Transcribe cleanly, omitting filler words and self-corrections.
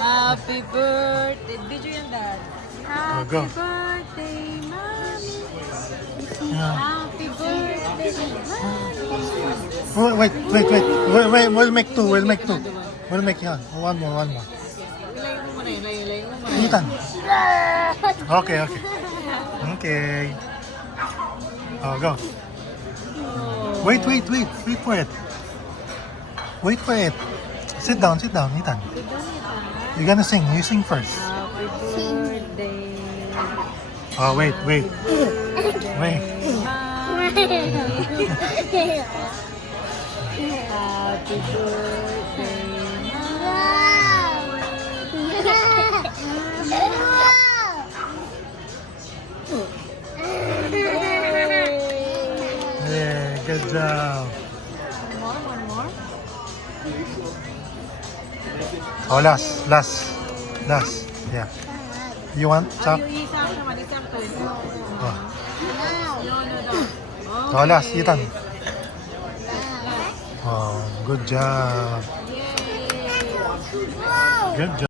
Happy birthday. Video yan, Dad. Happy go. birthday, Mommy. Yeah. Happy birthday, Mommy. Oh, wait. We'll make two. We'll make yan. One more. Ilayin mo muna yun. Ilayin mo muna. Ethan. Okay. Oh, go. Wait for it. Wait for it. Sit down, Ethan. Good done, You're gonna sing. You sing first. Happy birthday. Oh, wait. Mommy. Happy birthday, Yeah, good job. One more. Oh, last. Yeah. You want chop? Yung isa naman, isang turn. Oh, No. oh last, Ethan. Oh, good job. Yay! Good job.